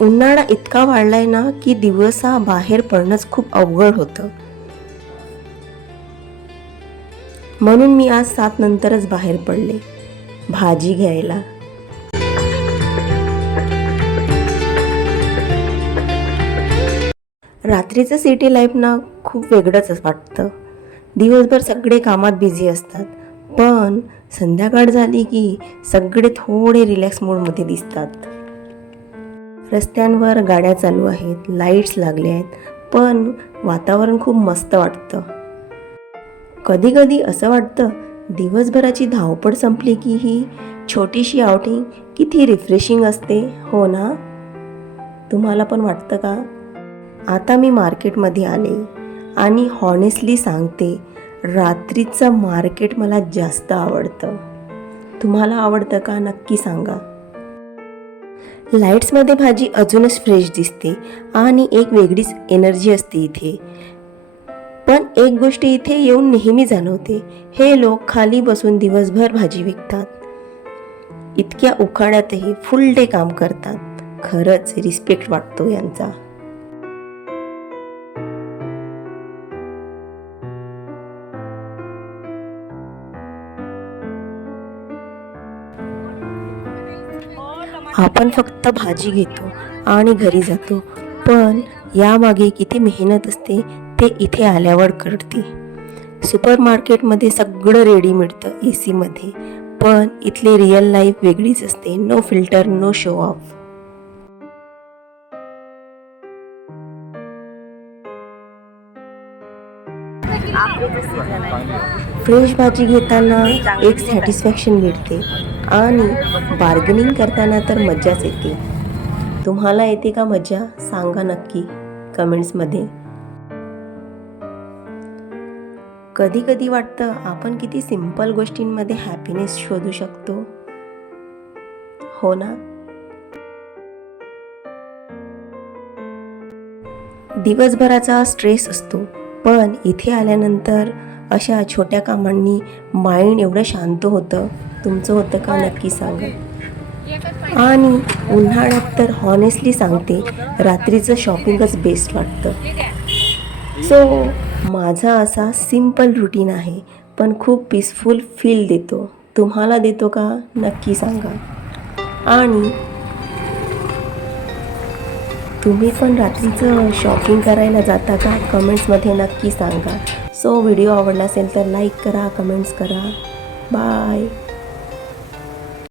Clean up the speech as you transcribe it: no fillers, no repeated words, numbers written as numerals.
उन्हाळा इतका वाढलाय ना की दिवसा बाहेर पडणंच खूप अवघड होतं. म्हणून मी आज 7 नंतरच बाहेर पडले भाजी घ्यायला. रात्रीचं सिटी लाईफ ना खूप वेगळंच वाटतं. दिवसभर सगळे कामात बिझी असतात, पण संध्याकाळ झाली की सगळे थोडे रिलॅक्स मूडमध्ये दिसतात. रस्त्यांवर गाड्या चालू आहेत, लाईट्स लागले आहेत, पण वातावरण खूप मस्त वाटतं. कधी कधी असं वाटतं दिवसभराची धावपळ संपली की ही छोटीशी आउटिंग किती रिफ्रेशिंग असते, हो ना? तुम्हाला पण वाटतं का? आता मी मार्केटमध्ये आले आणि हॉनेस्टली सांगते, रात्रीचं मार्केट मला जास्त आवडतं. तुम्हाला आवडतं का? नक्की सांगा. लाईट्समध्ये भाजी अजूनच फ्रेश दिसते आणि एक वेगळीच एनर्जी असते इथे. पण एक गोष्ट इथे येऊन नेहमी जाणवते, हे लोक खाली बसून दिवसभर भाजी विकतात. इतक्या उखाड्यातही फुल डे काम करतात. खरंच रिस्पेक्ट वाटतो यांचा. आपण फक्त भाजी घेतो आणि घरी जातो, पण यामागे किती मेहनत असते ते इथे आल्यावर कळते. सुपर मार्केटमध्ये सगळं रेडी मिळतं AC मध्ये, पण इथली रिअल लाईफ वेगळीच असते. No filter, no show off. Fresh भाजी घेताना एक सॅटिस्फॅक्शन मिळते आणि बार्गेनिंग करताना तर मज्जाच येते. तुम्हाला येते का मजा? सांगा नक्की कमेंट्समध्ये. कधी कधी वाटतं आपण किती सिंपल गोष्टींमध्ये हॅपीनेस शोधू शकतो, हो ना? दिवसभराचा स्ट्रेस असतो, पण इथे आल्यानंतर अशा छोट्या कामांनी माइंड एवढं शांत होतं. तुमचं होतं का? नक्की सांगा. आणि उन्हाळ्यात तर हॉनेस्टली सांगते, रात्रीचं शॉपिंगच बेस्ट वाटतं. सो माझा असा सिंपल रुटीन आहे, पण खूप पीसफुल फील देतो. तुम्हाला देतो का? नक्की सांगा. आणि तुम्ही पण रात्रीचं शॉपिंग करायला जाता का? कमेंट्समध्ये नक्की सांगा. सो व्हिडिओ आवडला असेल तर लाईक करा, कमेंट्स करा. बाय.